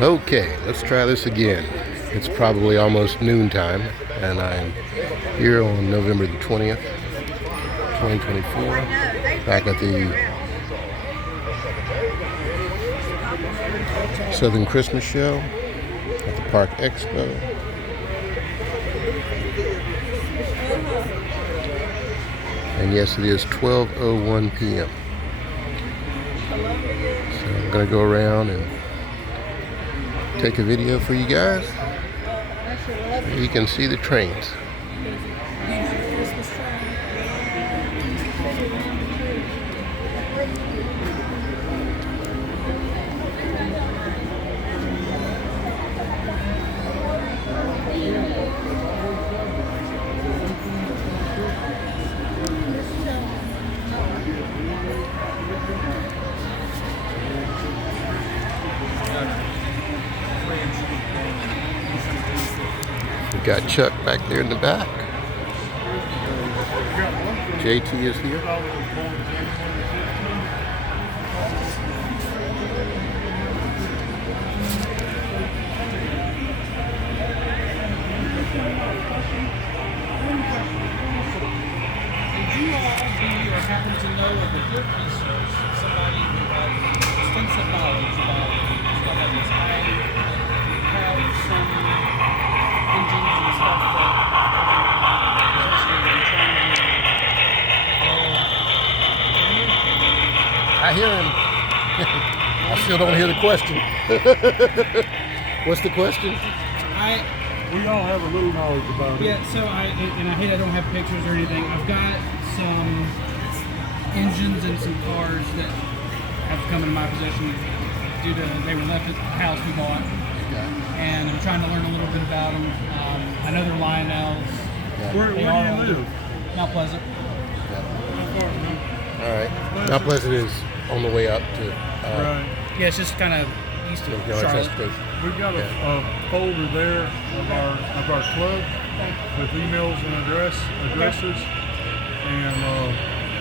Okay, let's try this again. It's probably almost noontime, and I'm here on November the 20th, 2024, back at the Southern Christmas Show at the Park Expo. And yes, it is 12:01 p.m. So I'm going to go around and take a video for you guys. You can see the trains. We got Chuck back there in the back. JT is here. Did you all happen to know of a good resource, somebody who has extensive knowledge about stuff like this? I have some engines and stuff that I hear him. I still don't hear the question. What's the question? We all have a little knowledge about it. Yeah, so I hate I don't have pictures or anything. I've got some engines and some cars that have come into my possession due to they were left at the house we bought. Okay. And I'm trying to learn a little bit about them. I know they're Lionels. Yeah. Where do you live? Mount Pleasant. All right. Mount Pleasant is on the way up to Right. Yeah, it's just kind of east of Charlotte. We've got a folder there of our club with emails and addresses, and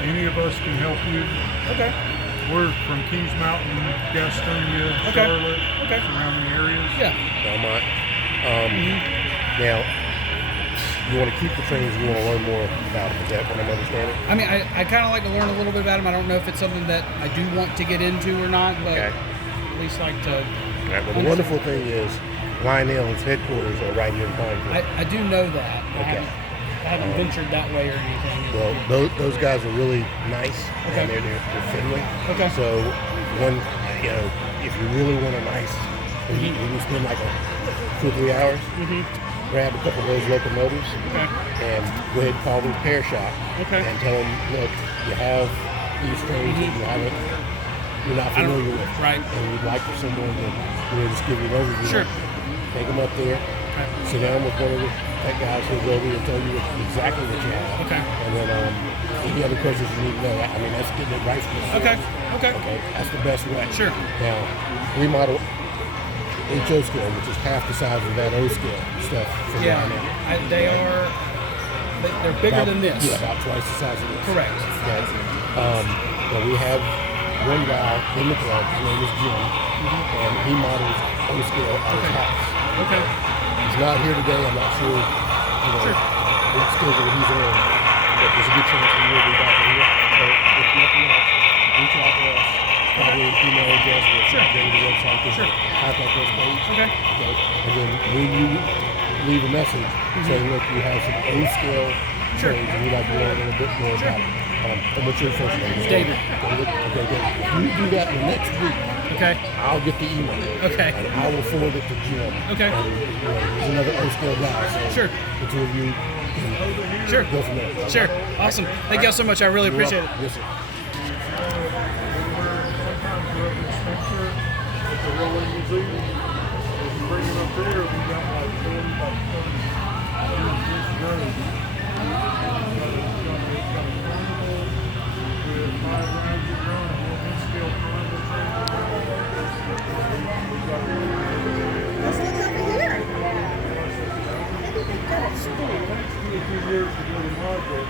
any of us can help you. Okay. We're from Kings Mountain, Gastonia, Charlotte, surrounding areas. Yeah. Belmont. Now, you want to keep the trains, you want to learn more about them. Is that what I'm understanding? I mean, I kind of like to learn a little bit about them. I don't know if it's something that I do want to get into or not, but at least like to. Right, well, the wonderful thing is Lionel's headquarters are right here in Pineville. I do know that. Okay. I haven't ventured that way or anything. Well, those guys are really nice. Okay. And they're friendly. Okay. So, if you really want a nice, you can spend like 2 or 3 hours, grab a couple of those locomotives, and go ahead and call the repair shop, and tell them, look, you have these trains that you're not familiar with, right? And you'd like for someone to just give you an overview. Sure. Take them up there, sit down with one of the tech guys who'll go over and tell you exactly what you have. Okay. And then any other questions you need to know. I mean, that's getting it right from the Okay. That's the best way. Sure. Now, remodel HO scale, which is half the size of that O scale stuff. From Yeah. They're bigger than this. Yeah, about twice the size of this. Correct. Okay. Now we have one guy in the club, his name is Jim, and he models O scale at his house. Okay. He's not here today. I'm not sure, what schedule he's on, but there's a good chance he will be back here. So if nothing else, reach out to us. Probably an email address or go to the website. Contact us page. Okay. And then when you leave a message saying, look, you have some O scale trains and you'd like to learn a little bit more about it. And what's your first name? David. Okay, David. If you do that in the next week, I'll get the email. Okay. And I will forward it to Jim. Okay. And, he's another O-scale guy. So the two of you can go from there. Sure. Awesome. Thank y'all so much. I really appreciate it. Yes, sir. Sometimes we're an inspector at the Railway Museum. If you bring them up there, we got like 30 here's this road. Let's look over here. Maybe they've got it stored. 2 or 3 years ago in Margaret,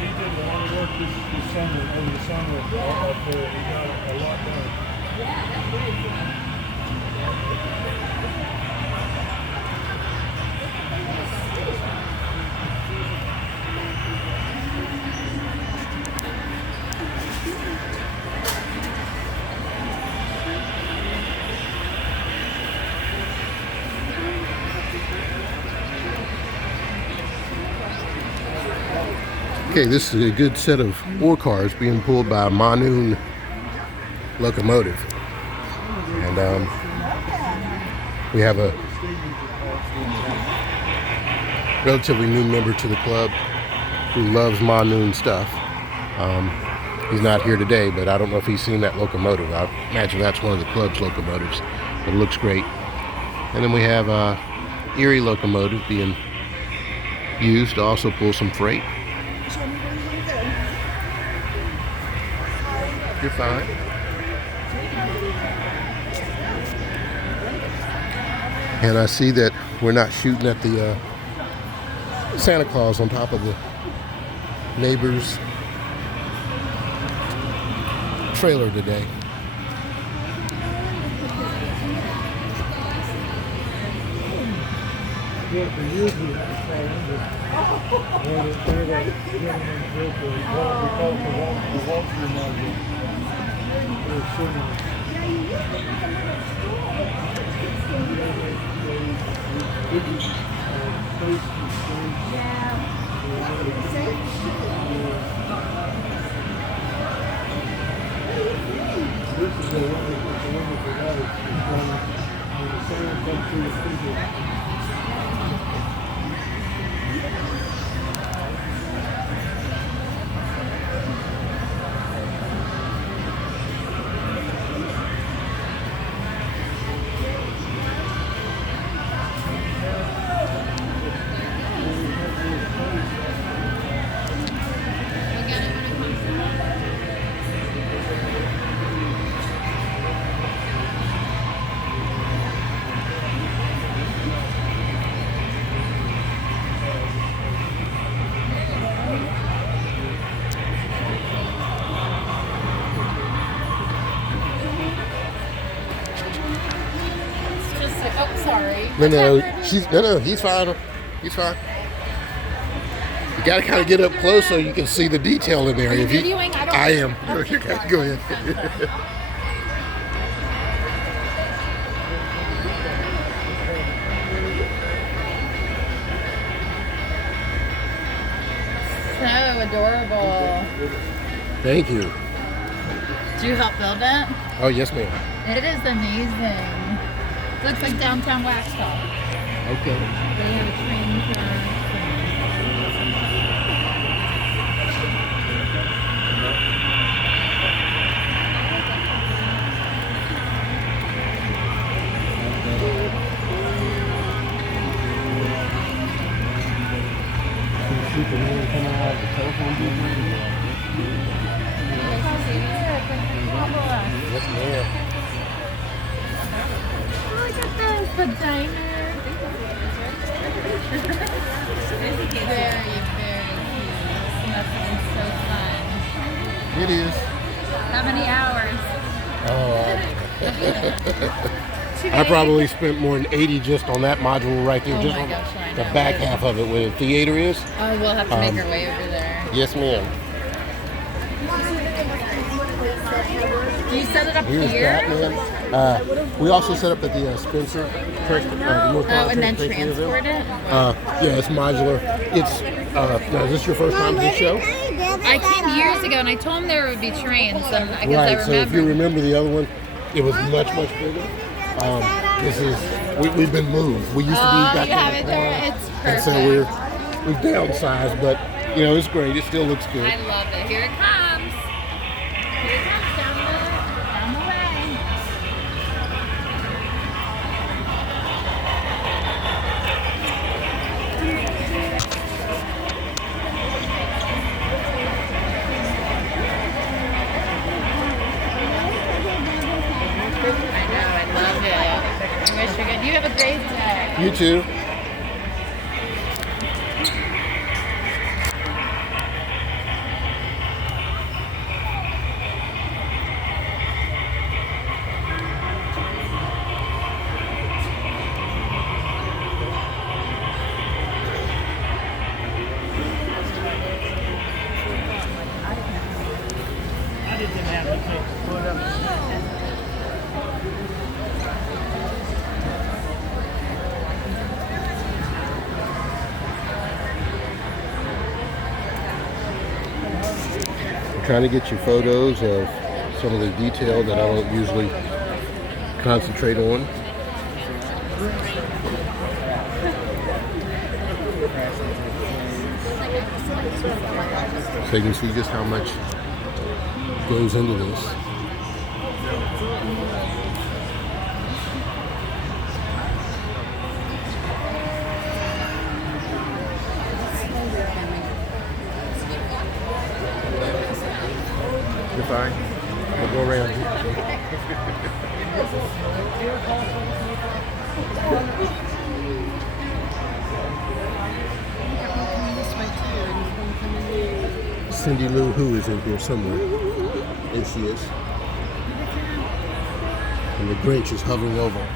he did a lot of work this summer, over the summer up there. He got a lot done. Okay, this is a good set of ore cars being pulled by a Manoon locomotive. And we have a relatively new member to the club who loves Manoon stuff. He's not here today, but I don't know if he's seen that locomotive. I imagine that's one of the club's locomotives. It looks great. And then we have a Erie locomotive being used to also pull some freight. Show me where you want to go. You're fine. And I see that we're not shooting at the Santa Claus on top of the neighbor's trailer today. Yeah, for years we had to stay in this. They're that gentleman built the, what we call it the walk-through module. They're sitting. This is a wonderful life. When the sand comes through the people. Oh, sorry. No, he's fine. He's fine. You gotta kind of get up close so you can see the detail in there. Are you If you- videoing? I don't- I am. Okay, Go ahead. So adorable. Thank you. Did you help build it? Oh, yes, ma'am. It is amazing. Looks like downtown Waxhaw. Okay. They have a train track. Yes, ma'am. Look at this, the diner. Very, very cute. That sounds so fun. It is. How many hours? I probably spent more than 80 just on that module right there. Oh Just my on gosh, I the know. back half of it where the theater is. Oh, we'll have to make our way over there. Yes, ma'am. Do you set it up Here's here? Batman. We also set up at the Spencer. Oh, and then transport it? Yeah, it's modular. It's now, is this your first time to the show? I came years ago and I told him there would be trains, and I guess Right. I So if you remember. remember the other one, it was much bigger. This is we've been moved. We used to be Oh, back you in have the it car, there. It's and so perfect. we've downsized, but you know it's great. It still looks good. I love it. Here it comes. Here it comes down the way. I know, I love it. I wish you could. You have a great day. You too. trying to get you photos of some of the detail that I don't usually concentrate on. So you can see just how much goes into this. You're fine. We'll go around you. Cindy Lou Who is in here somewhere. There she is. And the Grinch is hovering over.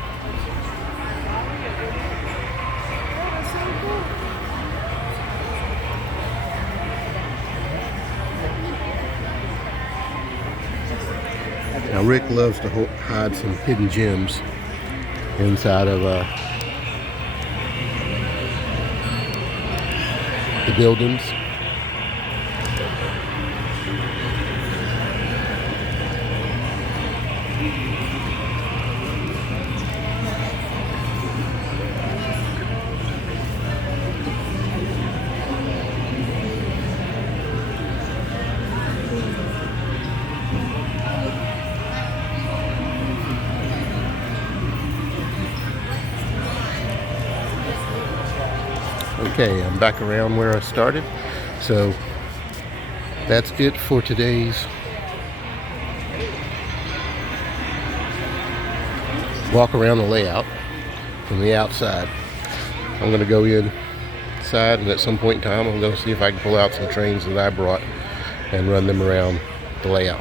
Now Rick loves to hide some hidden gems inside of the buildings. Okay, I'm back around where I started. So that's it for today's walk around the layout from the outside. I'm going to go inside, and at some point in time I'm going to see if I can pull out some trains that I brought and run them around the layout.